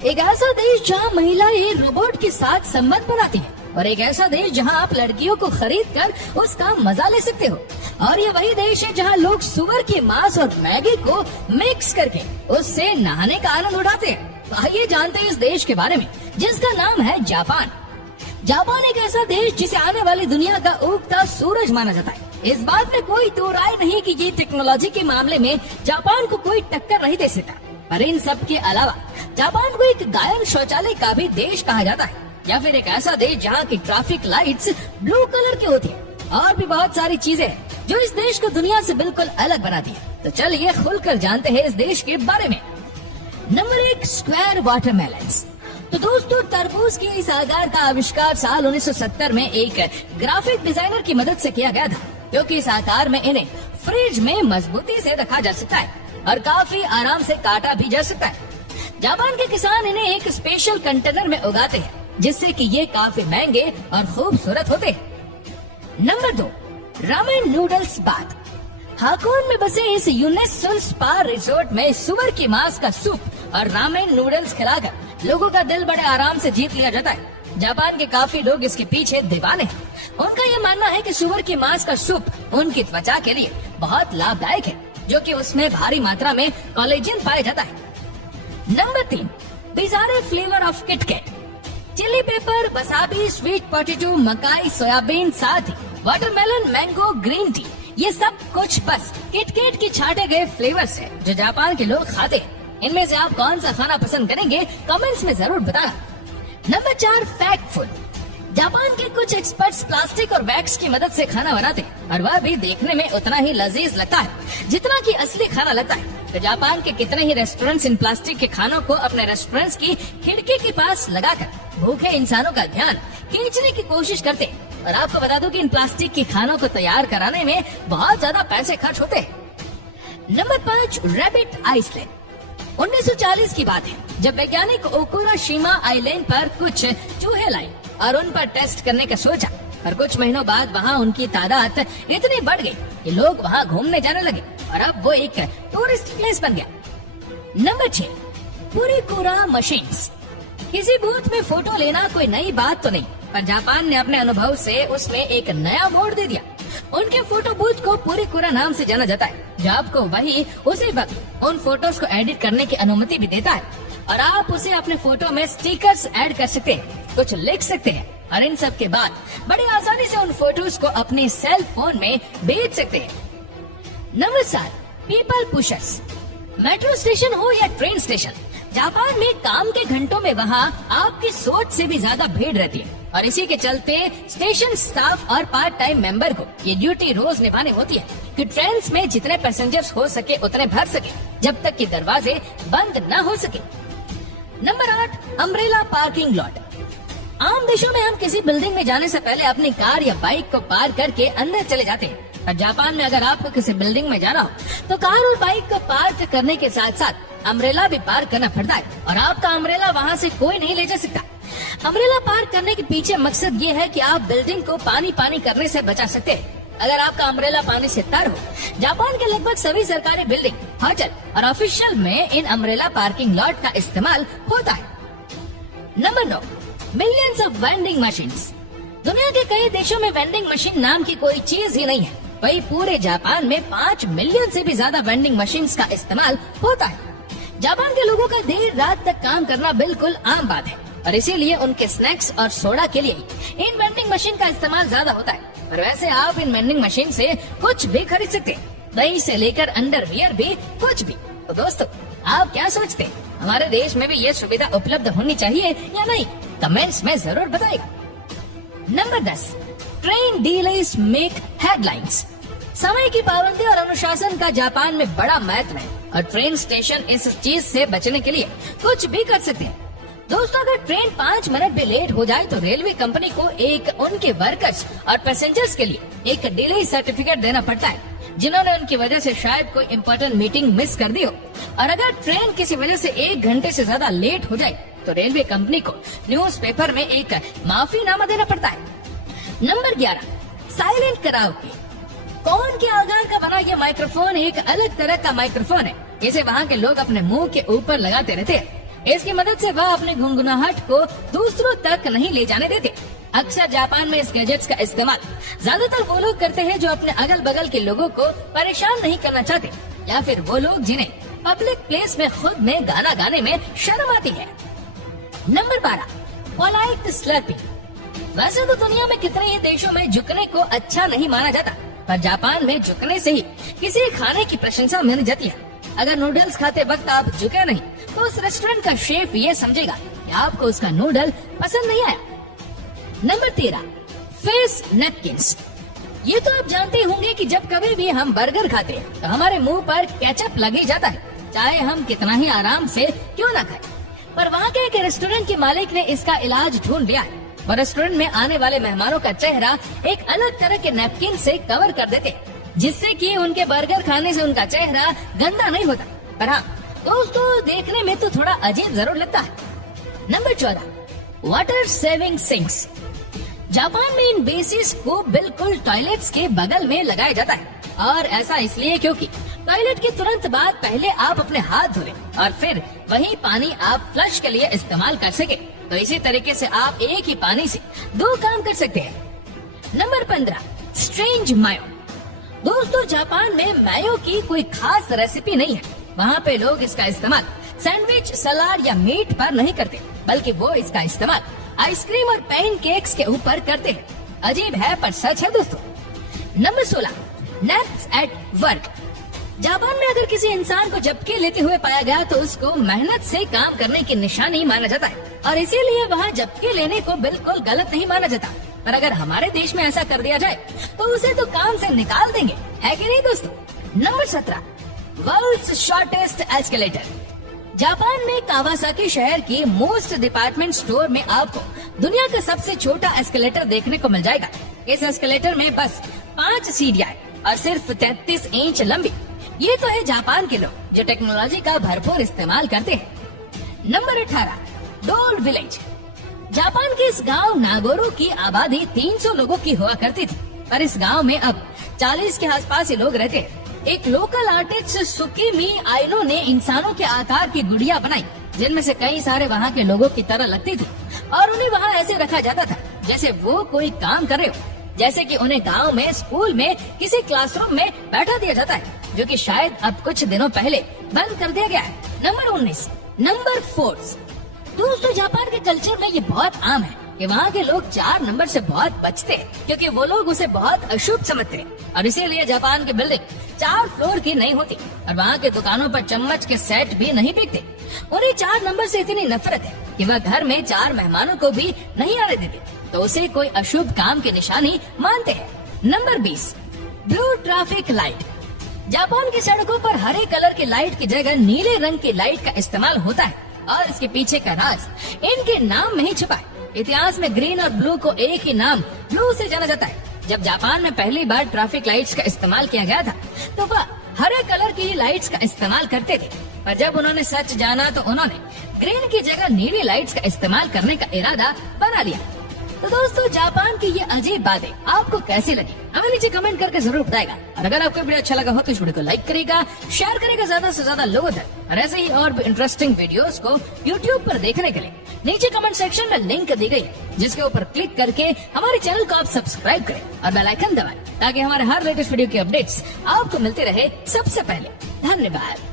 एक ऐसा देश जहां महिलाएं रोबोट के साथ संबंध बनाती हैं और एक ऐसा देश जहां आप लड़कियों को खरीद कर उसका मजा ले सकते हो। और ये वही देश है जहां लोग सुअर के मांस और मैगी को मिक्स करके उससे नहाने का आनंद उठाते हैं। तो आइए जानते हैं इस देश के बारे में जिसका नाम है जापान। जापान एक ऐसा देश जिसे आने वाली दुनिया का उगता सूरज माना जाता है। इस बात में कोई दो राय नहीं कि ये टेक्नोलॉजी के मामले में जापान को कोई टक्कर नहीं दे सकता। पर इन सब के अलावा जापान को एक गायन शौचालय का भी देश कहा जाता है, या फिर एक ऐसा देश जहाँ की ट्रैफिक लाइट्स ब्लू कलर की होती है। और भी बहुत सारी चीजें हैं जो इस देश को दुनिया से बिल्कुल अलग बनाती है। तो चलिए खुलकर जानते हैं इस देश के बारे में। Number 1, square watermelons. तो दोस्तों, तरबूज के इस आकार का आविष्कार साल 1970 में एक ग्राफिक डिजाइनर की मदद से किया गया था, क्योंकि इस आकार में इन्हें फ्रिज में मजबूती से रखा जा सकता है और काफी आराम से काटा भी जा सकता है। जापान के किसान इन्हें एक स्पेशल कंटेनर में उगाते हैं, जिससे कि ये काफी महंगे और खूबसूरत होते हैं। Number 2, ramen noodles bath. Hakone में बसे इस यूनेस्को स्पा रिजोर्ट में सुअर के मांस का सूप और रामेन नूडल्स खिलाकर लोगों का दिल बड़े आराम से जीत लिया जाता है। जापान के काफी लोग इसके पीछे दीवाने हैं। उनका ये मानना है कि सुअर के मांस का सूप उनकी त्वचा के लिए बहुत लाभदायक है, जो कि उसमें भारी मात्रा में कोलेजन पाया जाता है। Number 3, bizarre flavour of KitKat. Chilli pepper, wasabi, sweet potato, मकाई, सोयाबीन, साथ ही वाटरमेलन, मैंगो, ग्रीन टी, ये सब कुछ बस किटकैट के छाटे गए फ्लेवर्स है जो जापान के लोग खाते हैं। इनमें से आप कौन सा खाना पसंद करेंगे कमेंट्स में जरूर बताना। Number 4, fact food. जापान के कुछ एक्सपर्ट्स प्लास्टिक और वैक्स की मदद से खाना बनाते हैं और वह भी देखने में उतना ही लजीज लगता है जितना कि असली खाना लगता है। तो जापान के कितने ही रेस्टोरेंट्स इन प्लास्टिक के खानों को अपने रेस्टोरेंट्स की खिड़की के पास लगाकर भूखे इंसानों का ध्यान खींचने की कोशिश करते हैं। और आपको बता दूं कि इन प्लास्टिक के खानों को तैयार कराने में बहुत ज्यादा पैसे खर्च होते हैं। Number 5, rabbit Iceland. 1940 की बात है जब वैज्ञानिक ओकुराशिमा आइलैंड पर कुछ चूहे लाए और उन पर टेस्ट करने का सोचा। पर कुछ महीनों बाद वहाँ उनकी तादाद इतनी बढ़ गई कि लोग वहाँ घूमने जाने लगे और अब वो एक टूरिस्ट प्लेस बन गया। Number 6, purikura machines. किसी बूथ में फोटो लेना कोई नई बात तो नहीं, पर जापान ने अपने अनुभव से उसमें एक नया मोड़ दे दिया। उनके फोटो बूथ को पुरीकुरा नाम से जाना जाता है, जो आपको वही उसी वक्त उन फोटोज को एडिट करने की अनुमति भी देता है और आप उसे अपने फोटो में स्टिकर्स ऐड कर सकते हैं, कुछ लिख सकते हैं और इन सब के बाद बड़ी आसानी से उन फोटोज को अपने सेल फोन में भेज सकते हैं। Number 7, people pushers. Metro station हो या ट्रेन स्टेशन, जापान में काम के घंटों में वहाँ आपकी सोच से भी ज्यादा भीड़ रहती है और इसी के चलते स्टेशन स्टाफ और पार्ट टाइम मेंबर को ये ड्यूटी रोज निभानी होती है कि ट्रेन में जितने पैसेंजर्स हो सके उतने भर सके जब तक कि दरवाजे बंद न हो सके। Number 8, umbrella parking lot. आम देशों में हम किसी बिल्डिंग में जाने से पहले अपनी कार या बाइक को पार करके अंदर चले जाते हैं। और जापान में अगर आपको किसी बिल्डिंग में जाना हो तो कार और बाइक को पार्क करने के साथ साथ अम्ब्रेला भी पार्क करना पड़ता है और आपका अम्ब्रेला वहाँ से कोई नहीं ले जा सकता। अम्ब्रेला पार्क करने के पीछे मकसद ये है कि आप बिल्डिंग को पानी करने से बचा सकते हैं अगर आपका अम्ब्रेला पानी से तर हो। जापान के लगभग सभी सरकारी बिल्डिंग, होटल और ऑफिशियल में इन अम्ब्रेला पार्किंग लॉट का इस्तेमाल होता है। Number 9, millions of vending machines. दुनिया के कई देशों में वेंडिंग मशीन नाम की कोई चीज ही नहीं है, वही पूरे जापान में 5 मिलियन से भी ज्यादा वेंडिंग मशीन्स का इस्तेमाल होता है। जापान के लोगों का देर रात तक काम करना बिल्कुल आम बात है और इसीलिए उनके स्नैक्स और सोडा के लिए इन वेंडिंग मशीन का इस्तेमाल ज्यादा होता है। और वैसे आप इन वेंडिंग मशीन से कुछ भी खरीद सकते हैं, दही से लेकर अंडरवियर भी, कुछ भी। तो दोस्तों, आप क्या सोचते हैं, हमारे देश में भी ये सुविधा उपलब्ध होनी चाहिए या नहीं? कमेंट्स में जरूर बताइएगा। Number 10, train delays make headlines. समय की पाबंदी और अनुशासन का जापान में बड़ा महत्व है और ट्रेन स्टेशन इस चीज से बचने के लिए कुछ भी कर सकते हैं। दोस्तों, अगर ट्रेन 5 मिनट भी लेट हो जाए तो रेलवे कंपनी को एक उनके वर्कर्स और पैसेंजर्स के लिए एक डिले सर्टिफिकेट देना पड़ता है, जिन्होंने उनकी वजह से शायद कोई इम्पोर्टेंट मीटिंग मिस कर दी हो। और अगर ट्रेन किसी वजह से 1 घंटे से ज्यादा लेट हो जाए तो रेलवे कंपनी को न्यूज़पेपर में एक माफीनामा देना पड़ता है। Number 11, silent karaoke. कौन के आकार का बना ये माइक्रोफोन एक अलग तरह का माइक्रोफोन है, इसे वहाँ के लोग अपने मुंह के ऊपर लगाते रहते हैं इसकी मदद से वह अपनी गुनगुनाहट को दूसरों तक नहीं ले जाने देते। अक्सर जापान में इस गैजेट्स का इस्तेमाल ज्यादातर वो लोग करते हैं जो अपने अगल बगल के लोगों को परेशान नहीं करना चाहते, या फिर वो लोग जिन्हें पब्लिक प्लेस में खुद में गाना गाने में शर्म आती है। Number 12, polite slurping. वैसे तो दुनिया में कितने ही देशों में झुकने को अच्छा नहीं माना जाता, पर जापान में झुकने से ही किसी खाने की प्रशंसा मिल जाती है। अगर नूडल्स खाते वक्त आप झुके नहीं तो उस रेस्टोरेंट का शेफ ये समझेगा कि आपको उसका नूडल पसंद नहीं आया। Number 13, face napkins. ये तो आप जानते होंगे कि जब कभी भी हम बर्गर खाते हैं तो हमारे मुंह पर केचप लग ही जाता है, चाहे हम कितना ही आराम से क्यों ना खाएं। पर वहाँ के एक रेस्टोरेंट के मालिक ने इसका इलाज ढूंढ लिया है और रेस्टोरेंट में आने वाले मेहमानों का चेहरा एक अलग तरह के नैपकिन से कवर कर देते, जिससे कि उनके बर्गर खाने से उनका चेहरा गंदा नहीं होता। पर हाँ दोस्तों, देखने में तो थोड़ा अजीब जरूर लगता है। Number 14, water saving sinks. Japan में इन बेसिस को बिल्कुल टॉयलेट्स के बगल में लगाया जाता है, और ऐसा इसलिए क्योंकि टॉयलेट के तुरंत बाद पहले आप अपने हाथ धोलें और फिर वही पानी आप फ्लश के लिए इस्तेमाल कर सके। तो इसी तरीके से आप एक ही पानी से 2 काम कर सकते हैं। नंबर 15, स्ट्रेंज मायो। दोस्तों, जापान में मायो की कोई खास रेसिपी नहीं है। वहाँ पे लोग इसका इस्तेमाल सैंडविच, सलाद या मीट पर नहीं करते, बल्कि वो इसका इस्तेमाल आइसक्रीम और पैन केक्स के ऊपर करते हैं। अजीब है पर सच है दोस्तों। Number 16, naps at work. Japan में अगर किसी इंसान को झपकी लेते हुए पाया गया तो उसको मेहनत से काम करने की निशानी माना जाता है, और इसीलिए वहाँ झपकी लेने को बिल्कुल गलत नहीं माना जाता। पर अगर हमारे देश में ऐसा कर दिया जाए तो उसे तो काम से निकाल देंगे, है कि नहीं दोस्तों। Number 17, world's shortest escalator. Japan में कावासाकी शहर की मोस्ट डिपार्टमेंट स्टोर में आपको दुनिया का सबसे छोटा एस्केलेटर देखने को मिल जाएगा। इस एस्केलेटर में बस 5 सीढ़ियां हैं और सिर्फ 33 इंच लंबी। ये तो है जापान के लोग जो टेक्नोलॉजी का भरपूर इस्तेमाल करते हैं। नंबर 18, डोल विलेज। जापान के इस गांव नागोरो की आबादी 300 लोगों की हुआ करती थी, पर इस गांव में अब 40 के आसपास ही लोग रहते हैं। एक लोकल आर्टिस्ट सुकीमी आइनो ने इंसानों के आकार की गुड़िया बनाई, जिनमें से कई सारे वहाँ के लोगों की तरह लगती थी, और उन्हें वहाँ ऐसे रखा जाता था जैसे वो कोई काम कर रहे हो, जैसे कि उन्हें गांव में, स्कूल में, किसी क्लासरूम में बैठा दिया जाता है, जो कि शायद अब कुछ दिनों पहले बंद कर दिया गया है। Number 19, number force. दोस्तों, जापान के कल्चर में ये बहुत आम है कि वहाँ के लोग 4 नंबर से बहुत बचते हैं, क्योंकि वो लोग उसे बहुत अशुभ समझते हैं, और इसीलिए जापान की बिल्डिंग 4 फ्लोर की नहीं होती, और वहाँ के दुकानों पर चम्मच के सेट भी नहीं बिकते। उन्हें 4 नंबर से इतनी नफरत है कि वह घर में 4 मेहमानों को भी नहीं आने देते, तो उसे कोई अशुभ काम की निशानी मानते हैं। Number 20, blue traffic light. Japan की सड़कों पर हरे कलर की लाइट की जगह नीले रंग की लाइट का इस्तेमाल होता है, और इसके पीछे का राज इनके नाम में ही छुपा है। इतिहास में ग्रीन और ब्लू को एक ही नाम ब्लू से जाना जाता है। जब जापान में पहली बार ट्रैफिक लाइट्स का इस्तेमाल किया गया था तो वह हरे कलर की लाइट्स का इस्तेमाल करते थे, पर जब उन्होंने सच जाना तो उन्होंने ग्रीन की जगह नीली लाइट्स का इस्तेमाल करने का इरादा बना लिया। तो दोस्तों, जापान की ये अजीब बातें आपको कैसी लगी हमें नीचे कमेंट करके जरूर बताएगा, और अगर आपको वीडियो अच्छा लगा हो तो इस वीडियो को लाइक करेगा, शेयर करेगा ज्यादा से ज्यादा लोगों तक, और ऐसे ही और भी इंटरेस्टिंग वीडियोस को यूट्यूब पर देखने के लिए नीचे कमेंट सेक्शन में लिंक दी गई है, जिसके ऊपर क्लिक करके हमारे चैनल को आप सब्सक्राइब करें और बेल आइकन दबाएं, ताकि हमारे हर लेटेस्ट वीडियो की अपडेट्स आपको मिलते रहे सबसे पहले। धन्यवाद।